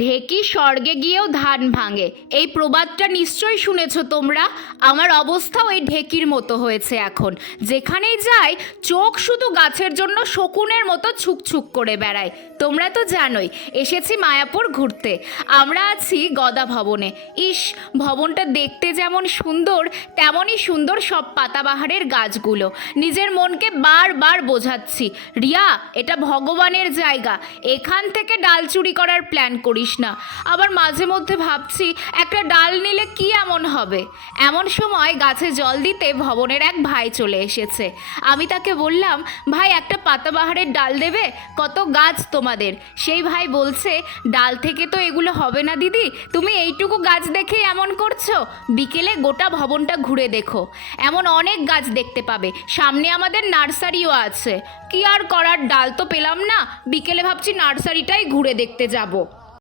ঢেকি স্বর্গে গিয়েও ধান ভাঙে, এই প্রবাদটা নিশ্চয়ই শুনেছ তোমরা। আমার অবস্থাও এই ঢেকির মতো হয়েছে এখন। যেখানেই যাই চোখ শুধু গাছের জন্য শকুনের মতো ছুকছুক করে বেড়ায়। তোমরা তো জানোই এসেছি মায়াপুর ঘুরতে। আমরা আছি গদা ভবনে। ইস, ভবনটা দেখতে যেমন সুন্দর তেমনই সুন্দর সব পাতাবাহারের গাছগুলো। নিজের মনকে বারবার বোঝাচ্ছি, রিয়া এটা ভগবানের জায়গা, এখান থেকে ডাল চুরি করার প্ল্যান করিস না। আবার মাঝে মধ্যে ভাবছি একটা ডাল নিলে কি এমন হবে। এমন সময় গাছে জল দিতে ভবনের এক ভাই চলে এসেছে। আমি তাকে বললাম, ভাই একটা পাতাবাহারের ডাল দেবে? কত গাছ তোমাদের। সেই ভাই বলছে, ডাল থেকে তো এগুলো হবে না দিদি, তুমি এইটুকু গাছ দেখে এমন করছো। বিকেলে গোটা ভবনটা ঘুরে দেখো, এমন অনেক গাছ দেখতে পাবে। সামনে আমাদের নার্সারিও আছে। কি আর করার, ডাল তো পেলাম না, বিকেলে ভাবছি নার্সারিটাই ঘুরে দেখতে যাব।